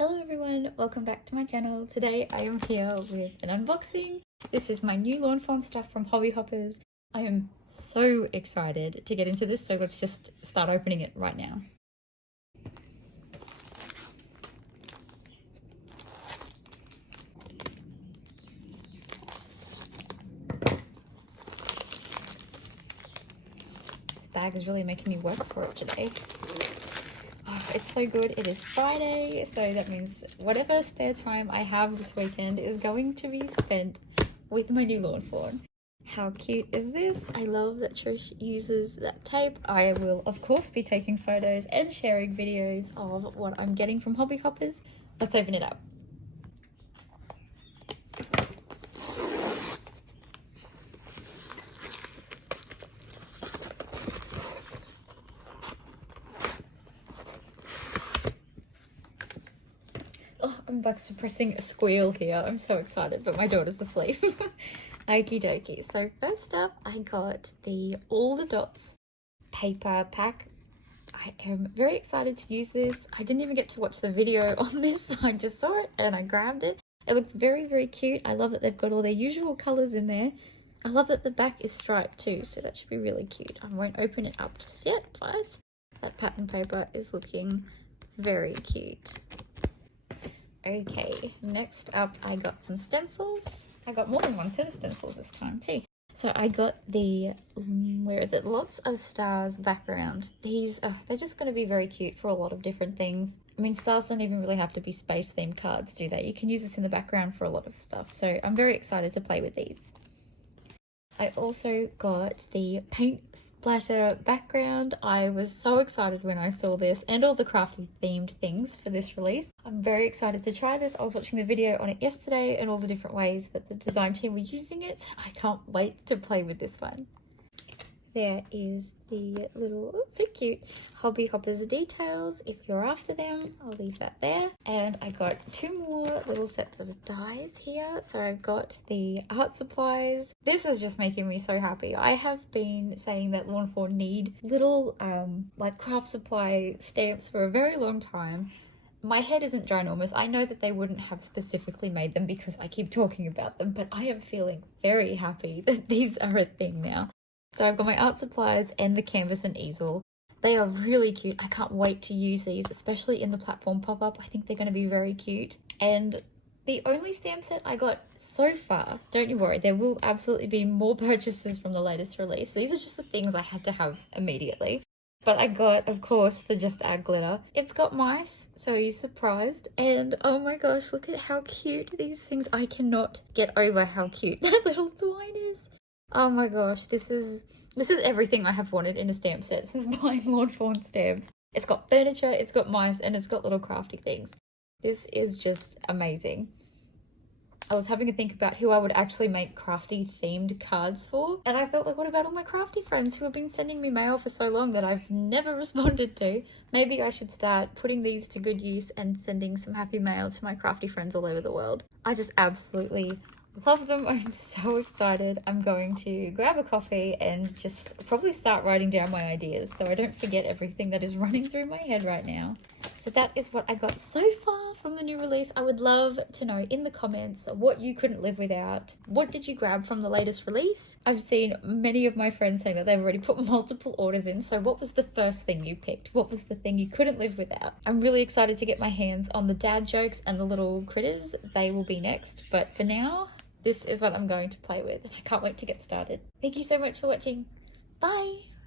Hello everyone, welcome back to my channel. Today I am here with an unboxing. This is my new Lawn Fawn stuff from Hobby Hoppers. I am so excited to get into this, so let's just start opening it right now. This bag is really making me work for it today. Oh, it's so good. It is Friday, so that means whatever spare time I have this weekend is going to be spent with my new Lawn Fawn. How cute is this? I love that Trish uses that tape. I will of course be taking photos and sharing videos of what I'm getting from Hobby Hoppers. Let's open it up. I'm like suppressing a squeal here. I'm so excited, but my daughter's asleep. Okie dokie. So first up, I got the All the Dots paper pack. I am very excited to use this. I didn't even get to watch the video on this. I just saw it and I grabbed it. It looks very, very cute. I love that they've got all their usual colors in there. I love that the back is striped too, so that should be really cute. I won't open it up just yet, but that pattern paper is looking very cute. Okay, next up I got some stencils. I got more than one set of stencils this time too. So I got the, where is it? Lots of stars background. These are, they're just going to be very cute for a lot of different things. I mean, stars don't even really have to be space themed cards, do they? You can use this in the background for a lot of stuff. So I'm very excited to play with these. I also got the paint splatter background. I was so excited when I saw this and all the crafty themed things for this release. I'm very excited to try this. I was watching the video on it yesterday and all the different ways that the design team were using it. I can't wait to play with this one. There is the little, oh, so cute, Hobby Hoppers details. If you're after them, I'll leave that there. And I got two more little sets of dies here. So I've got the art supplies. This is just making me so happy. I have been saying that Lawn Fawn need little like craft supply stamps for a very long time. My head isn't ginormous. I know that they wouldn't have specifically made them because I keep talking about them, but I am feeling very happy that these are a thing now. So I've got my art supplies and the canvas and easel. They are really cute. I can't wait to use these, especially in the platform pop-up. I think they're going to be very cute. And the only stamp set I got so far, don't you worry, there will absolutely be more purchases from the latest release. These are just the things I had to have immediately. But I got, of course, the Just Add Glitter. It's got mice, so are you surprised? And oh my gosh, look at how cute these things. I cannot get over how cute that little twine is. Oh my gosh, this is everything I have wanted in a stamp set since buying Lawn Fawn stamps. It's got furniture, it's got mice, and it's got little crafty things. This is just amazing. I was having to think about who I would actually make crafty themed cards for, and I thought, like, what about all my crafty friends who have been sending me mail for so long that I've never responded to? Maybe I should start putting these to good use and sending some happy mail to my crafty friends all over the world. I just absolutely love them. I'm so excited. I'm going to grab a coffee and just probably start writing down my ideas so I don't forget everything that is running through my head right now. So that is what I got so far from the new release. I would love to know in the comments what you couldn't live without. What did you grab from the latest release? I've seen many of my friends saying that they've already put multiple orders in. So what was the first thing you picked? What was the thing you couldn't live without? I'm really excited to get my hands on the dad jokes and the little critters. They will be next. But for now, this is what I'm going to play with. I can't wait to get started. Thank you so much for watching. Bye!